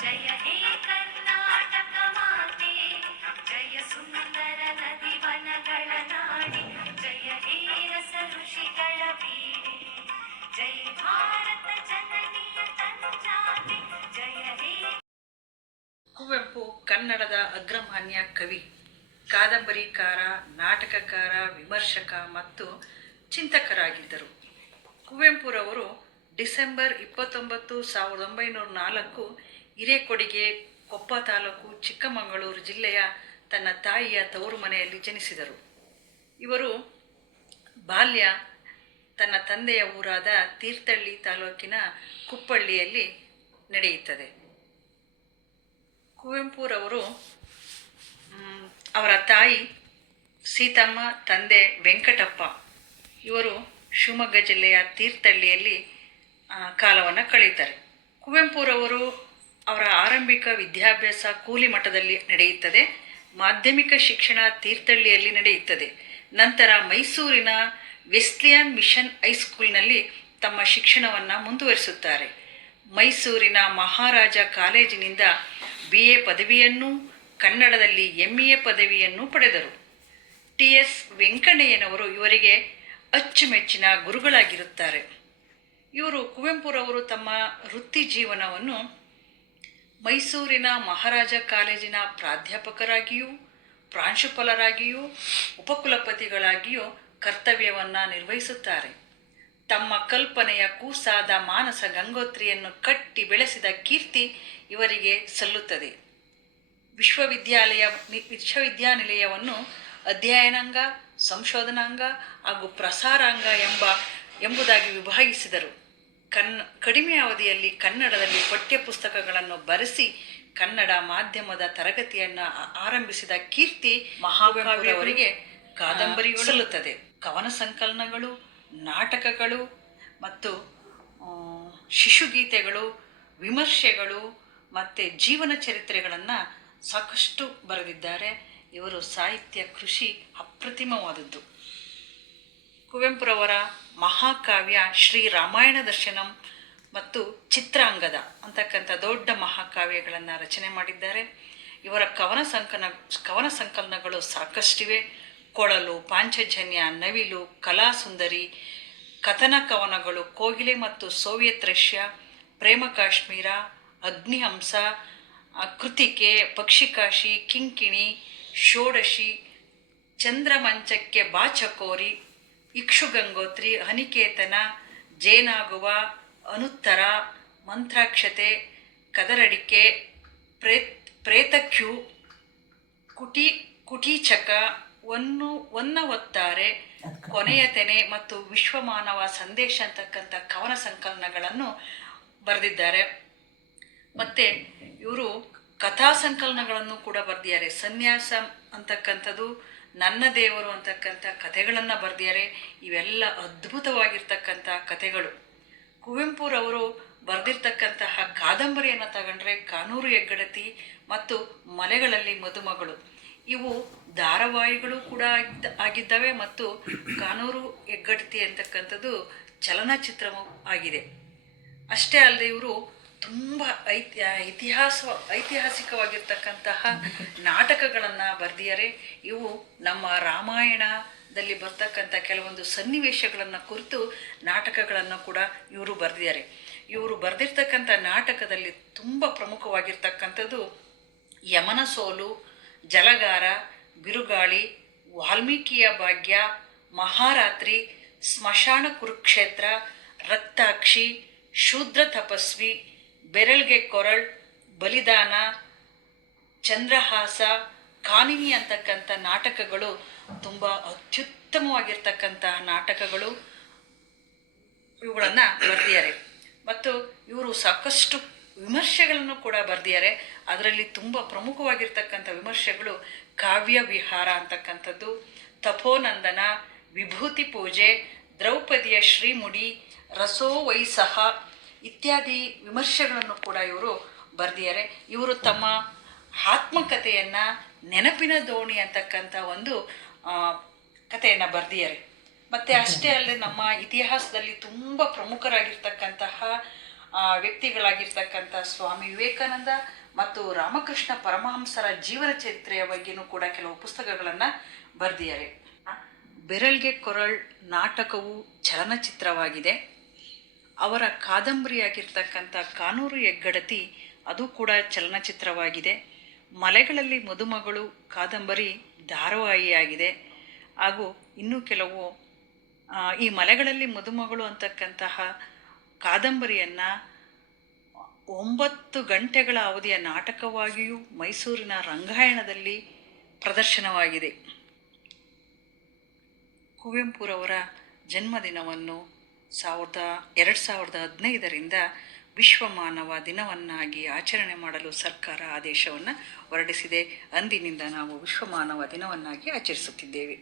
ಜಯ ಹೇ ಕರ್ನಾಟಕ ಮಾತೆ, ಜಯ ಸುಂದರ ನದಿ ವನಗಳ ನಾಡಿ, ಜಯ ಹೇ ರಸ ಋಷಿಗಳ ಬೀಡೆ, ಜಯ ಭಾರತ ಜನನಿಯ ತನುಜಾತೆ, ಜಯ ಹೇ. ಕುವೆಂಪು ಕನ್ನಡದ ಅಗ್ರಮಾನ್ಯ ಕವಿ, ಕಾದಂಬರಿಕಾರ, ನಾಟಕಕಾರ, ವಿಮರ್ಶಕ ಮತ್ತು ಚಿಂತಕರಾಗಿದ್ದರು. ಕುವೆಂಪುರವರು ಡಿಸೆಂಬರ್ 29, 1904 ಹಿರೇಕೊಡಿಗೆ, ಕೊಪ್ಪ ತಾಲೂಕು, ಚಿಕ್ಕಮಗಳೂರು ಜಿಲ್ಲೆಯ ತನ್ನ ತಾಯಿಯ ತವರು ಮನೆಯಲ್ಲಿ ಜನಿಸಿದರು. ಇವರು ಬಾಲ್ಯ ತನ್ನ ತಂದೆಯ ಊರಾದ ತೀರ್ಥಹಳ್ಳಿ ತಾಲೂಕಿನ ಕುಪ್ಪಳ್ಳಿಯಲ್ಲಿ ನಡೆಯುತ್ತದೆ. ಕುವೆಂಪುರವರು ಅವರ ತಾಯಿ ಸೀತಮ್ಮ, ತಂದೆ ವೆಂಕಟಪ್ಪ, ಇವರು ಶಿವಮೊಗ್ಗ ಜಿಲ್ಲೆಯ ತೀರ್ಥಹಳ್ಳಿಯಲ್ಲಿ ಕಾಲವನ್ನು ಕಳೆಯುತ್ತಾರೆ. ಕುವೆಂಪುರವರು ಅವರ ಆರಂಭಿಕ ವಿದ್ಯಾಭ್ಯಾಸ ಕೂಲಿ ಮಠದಲ್ಲಿ ನಡೆಯುತ್ತದೆ. ಮಾಧ್ಯಮಿಕ ಶಿಕ್ಷಣ ತೀರ್ಥಹಳ್ಳಿಯಲ್ಲಿ ನಡೆಯುತ್ತದೆ. ನಂತರ ಮೈಸೂರಿನ ವೆಸ್ಲಿಯನ್ ಮಿಷನ್ ಹೈಸ್ಕೂಲ್ನಲ್ಲಿ ತಮ್ಮ ಶಿಕ್ಷಣವನ್ನು ಮುಂದುವರಿಸುತ್ತಾರೆ. ಮೈಸೂರಿನ ಮಹಾರಾಜ ಕಾಲೇಜಿನಿಂದ BA ಪದವಿಯನ್ನು, ಕನ್ನಡದಲ್ಲಿ MA ಪದವಿಯನ್ನು ಪಡೆದರು. TS ವೆಂಕಣ್ಣಯ್ಯನವರು ಇವರಿಗೆ ಅಚ್ಚುಮೆಚ್ಚಿನ ಗುರುಗಳಾಗಿರುತ್ತಾರೆ. ಇವರು ಕುವೆಂಪುರವರು ತಮ್ಮ ವೃತ್ತಿ ಜೀವನವನ್ನು ಮೈಸೂರಿನ ಮಹಾರಾಜ ಕಾಲೇಜಿನ ಪ್ರಾಧ್ಯಾಪಕರಾಗಿಯೂ, ಪ್ರಾಂಶುಪಾಲರಾಗಿಯೂ, ಉಪಕುಲಪತಿಗಳಾಗಿಯೂ ಕರ್ತವ್ಯವನ್ನು ನಿರ್ವಹಿಸುತ್ತಾರೆ. ತಮ್ಮ ಕಲ್ಪನೆಯ ಕೂಸಾದ ಮಾನಸ ಗಂಗೋತ್ರಿಯನ್ನು ಕಟ್ಟಿ ಬೆಳೆಸಿದ ಕೀರ್ತಿ ಇವರಿಗೆ ಸಲ್ಲುತ್ತದೆ. ವಿಶ್ವವಿದ್ಯಾನಿಲಯವನ್ನು ಅಧ್ಯಯನಾಂಗ, ಸಂಶೋಧನಾಂಗ ಹಾಗೂ ಪ್ರಸಾರಾಂಗ ಎಂಬುದಾಗಿ ವಿಭಾಗಿಸಿದರು. ಕಡಿಮೆ ಅವಧಿಯಲ್ಲಿ ಕನ್ನಡದಲ್ಲಿ ಪಠ್ಯಪುಸ್ತಕಗಳನ್ನು ಬರೆಸಿ ಕನ್ನಡ ಮಾಧ್ಯಮದ ತರಗತಿಯನ್ನು ಆರಂಭಿಸಿದ ಕೀರ್ತಿ ಮಹಾಕಾವ್ಯವರಿಗೆ ಕಾದಂಬರಿಗಳು ಸಲ್ಲುತ್ತದೆ. ಕವನ ಸಂಕಲನಗಳು, ನಾಟಕಗಳು ಮತ್ತು ಶಿಶುಗೀತೆಗಳು, ವಿಮರ್ಶೆಗಳು ಮತ್ತು ಜೀವನ ಚರಿತ್ರೆಗಳನ್ನು ಸಾಕಷ್ಟು ಬರೆದಿದ್ದಾರೆ. ಇವರು ಸಾಹಿತ್ಯ ಕೃಷಿ ಅಪ್ರತಿಮವಾದದ್ದು. ಕುವೆಂಪುರವರ ಮಹಾಕಾವ್ಯ ಶ್ರೀ ರಾಮಾಯಣ ದರ್ಶನಂ ಮತ್ತು ಚಿತ್ರಾಂಗದ ಅಂತಕ್ಕಂಥ ದೊಡ್ಡ ಮಹಾಕಾವ್ಯಗಳನ್ನು ರಚನೆ ಮಾಡಿದ್ದಾರೆ. ಇವರ ಕವನ ಸಂಕಲನಗಳು ಸಾಕಷ್ಟಿವೆ. ಕೊಳಲು, ಪಾಂಚಜನ್ಯ, ನವಿಲು, ಕಲಾಸುಂದರಿ, ಕಥನ ಕವನಗಳು, ಕೋಗಿಲೆ ಮತ್ತು ಸೋವಿಯತ್ ರಷ್ಯಾ, ಪ್ರೇಮ ಕಾಶ್ಮೀರ, ಅಗ್ನಿಹಂಸ, ಕೃತಿಕೆ, ಪಕ್ಷಿಕಾಶಿ, ಕಿಂಕಿಣಿ, ಷೋಡಶಿ, ಚಂದ್ರಮಂಚಕ್ಕೆ ಬಾಚಕೋರಿ, ಇಕ್ಷುಗಂಗೋತ್ರಿ, ಅನಿಕೇತನ, ಜೇನಾಗುವ, ಅನುತ್ತರ, ಮಂತ್ರಾಕ್ಷತೆ, ಕದರಡಿಕೆ, ಪ್ರೇತಕ್ಯು, ಕುಟೀಚಕ, ಒನ್ನವತ್ತಾರೆ, ಕೊನೆಯ ತೆನೆ ಮತ್ತು ವಿಶ್ವಮಾನವ ಸಂದೇಶ ಅಂತಕ್ಕಂಥ ಕವನ ಸಂಕಲನಗಳನ್ನು ಬರೆದಿದ್ದಾರೆ. ಮತ್ತು ಇವರು ಕಥಾ ಸಂಕಲನಗಳನ್ನು ಕೂಡ ಬರೆದಿದ್ದಾರೆ. ಸನ್ಯಾಸ ಅಂತಕ್ಕಂಥದ್ದು, ನನ್ನ ದೇವರು ಅಂತಕ್ಕಂಥ ಕಥೆಗಳನ್ನು ಬರೆದಿದ್ದಾರೆ. ಇವೆಲ್ಲ ಅದ್ಭುತವಾಗಿರ್ತಕ್ಕಂಥ ಕಥೆಗಳು. ಕುವೆಂಪುರವರು ಬರೆದಿರ್ತಕ್ಕಂತಹ ಕಾದಂಬರಿಯನ್ನು ತಗೊಂಡ್ರೆ ಕಾನೂರು ಹೆಗ್ಗಡತಿ ಮತ್ತು ಮಲೆಗಳಲ್ಲಿ ಮದುಮಗಳು, ಇವು ಧಾರಾವಾಹಿಗಳು ಕೂಡ ಆಗಿದ್ದಾವೆ ಮತ್ತು ಕಾನೂರು ಹೆಗ್ಗಡತಿ ಅಂತಕ್ಕಂಥದ್ದು ಚಲನಚಿತ್ರವೂ ಆಗಿದೆ. ಅಷ್ಟೇ ಅಲ್ಲದೆ ಇವರು ತುಂಬ ಐತಿಹಾಸಿಕವಾಗಿರ್ತಕ್ಕಂತಹ ನಾಟಕಗಳನ್ನು ಬರೆದಿದ್ದಾರೆ. ಇವು ನಮ್ಮ ರಾಮಾಯಣದಲ್ಲಿ ಬರ್ತಕ್ಕಂಥ ಕೆಲವೊಂದು ಸನ್ನಿವೇಶಗಳನ್ನು ಕುರಿತು ನಾಟಕಗಳನ್ನು ಕೂಡ ಇವರು ಬರೆದಿದ್ದಾರೆ. ಇವರು ಬರೆದಿರ್ತಕ್ಕಂಥ ನಾಟಕದಲ್ಲಿ ತುಂಬ ಪ್ರಮುಖವಾಗಿರ್ತಕ್ಕಂಥದ್ದು ಯಮನ ಸೋಲು, ಜಲಗಾರ, ಬಿರುಗಾಳಿ, ವಾಲ್ಮೀಕಿಯ ಭಾಗ್ಯ, ಮಹಾರಾತ್ರಿ, ಸ್ಮಶಾನ ಕುರುಕ್ಷೇತ್ರ, ರಕ್ತಾಕ್ಷಿ, ಶೂದ್ರ ತಪಸ್ವಿ, ಬೆರಳ್ಗೆ ಕೊರಳ್, ಬಲಿದಾನ, ಚಂದ್ರಹಾಸ, ಕಾನಿನಿ ಅಂತಕ್ಕಂಥ ನಾಟಕಗಳು ತುಂಬ ಅತ್ಯುತ್ತಮವಾಗಿರ್ತಕ್ಕಂತಹ ನಾಟಕಗಳು. ಇವುಗಳನ್ನು ಬರೆದಿದ್ದಾರೆ. ಮತ್ತು ಇವರು ಸಾಕಷ್ಟು ವಿಮರ್ಶೆಗಳನ್ನು ಕೂಡ ಬರೆದಿದ್ದಾರೆ. ಅದರಲ್ಲಿ ತುಂಬ ಪ್ರಮುಖವಾಗಿರ್ತಕ್ಕಂಥ ವಿಮರ್ಶೆಗಳು ಕಾವ್ಯ ವಿಹಾರ ಅಂತಕ್ಕಂಥದ್ದು, ತಪೋನಂದನ, ವಿಭೂತಿ ಪೂಜೆ, ದ್ರೌಪದಿಯ ಶ್ರೀಮುಡಿ, ರಸೋ ವೈಸಹ ಇತ್ಯಾದಿ ವಿಮರ್ಶೆಗಳನ್ನು ಕೂಡ ಇವರು ಬರೆದಿದ್ದಾರೆ. ಇವರು ತಮ್ಮ ಆತ್ಮಕಥೆಯನ್ನು ನೆನಪಿನ ದೋಣಿ ಅಂತಕ್ಕಂಥ ಒಂದು ಕಥೆಯನ್ನು ಬರೆದಿದ್ದಾರೆ. ಮತ್ತು ಅಷ್ಟೇ ಅಲ್ಲದೆ ನಮ್ಮ ಇತಿಹಾಸದಲ್ಲಿ ತುಂಬ ಪ್ರಮುಖರಾಗಿರ್ತಕ್ಕಂತಹ ವ್ಯಕ್ತಿಗಳಾಗಿರ್ತಕ್ಕಂಥ ಸ್ವಾಮಿ ವಿವೇಕಾನಂದ ಮತ್ತು ರಾಮಕೃಷ್ಣ ಪರಮಹಂಸರ ಜೀವನ ಚರಿತ್ರೆಯ ಬಗ್ಗೆಯೂ ಕೂಡ ಕೆಲವು ಪುಸ್ತಕಗಳನ್ನು ಬರೆದಿದ್ದಾರೆ. ಬೆರಳ್ಗೆ ಕೊರಳ್ ನಾಟಕವು ಚಲನಚಿತ್ರವಾಗಿದೆ. ಅವರ ಕಾದಂಬರಿಯಾಗಿರ್ತಕ್ಕಂಥ ಕಾನೂರು ಹೆಗ್ಗಡತಿ ಅದು ಕೂಡ ಚಲನಚಿತ್ರವಾಗಿದೆ. ಮಲೆಗಳಲ್ಲಿ ಮದುಮಗಳು ಕಾದಂಬರಿ ಧಾರಾವಾಹಿಯಾಗಿದೆ. ಹಾಗೂ ಇನ್ನೂ ಕೆಲವು ಈ ಮಲೆಗಳಲ್ಲಿ ಮದುಮಗಳು ಅಂತಕ್ಕಂತಹ ಕಾದಂಬರಿಯನ್ನು 9 ಗಂಟೆಗಳ ಅವಧಿಯ ನಾಟಕವಾಗಿಯೂ ಮೈಸೂರಿನ ರಂಗಾಯಣದಲ್ಲಿ ಪ್ರದರ್ಶನವಾಗಿದೆ. ಕುವೆಂಪುರವರ ಜನ್ಮದಿನವನ್ನು 2015ರಿಂದ ವಿಶ್ವ ಮಾನವ ದಿನವನ್ನಾಗಿ ಆಚರಣೆ ಮಾಡಲು ಸರ್ಕಾರ ಆದೇಶವನ್ನು ಹೊರಡಿಸಿದೆ. ಅಂದಿನಿಂದ ನಾವು ವಿಶ್ವ ಮಾನವ ದಿನವನ್ನಾಗಿ ಆಚರಿಸುತ್ತಿದ್ದೇವೆ.